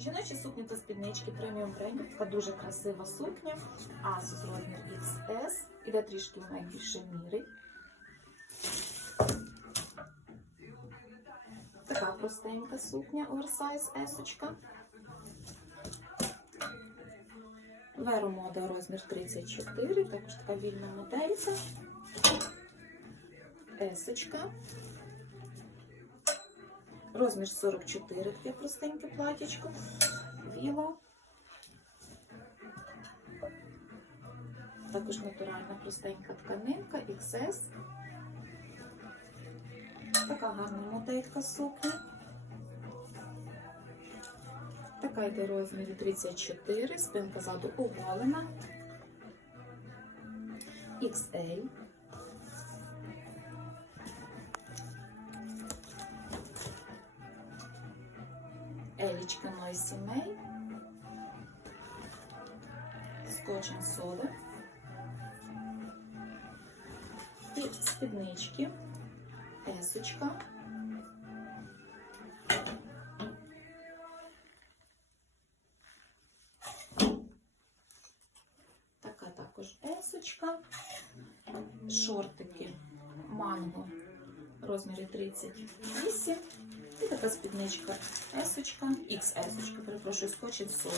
Жіночі сукні та спіднички преміум брендів. Така дуже красива сукня. Asus розмір XS. Іде трішки найбільше міри. Така простенька сукня оверсайз есочка. Веро мода розмір 34, також така вільна моделька. Есочка. Розмір 44, таке простеньке платічко. Віло. Також натуральна простенька тканинка XS. Така гарна моделька сукня. Така йде розмірі 34, спинка ззаду оголена. XL. Елічка Нойсі Мей. Скотчем сода. І спіднички. Есочка. Така також есочка. Шортики манго розмірі 38. І така спідничка есочка, XS, перепрошую, в сода.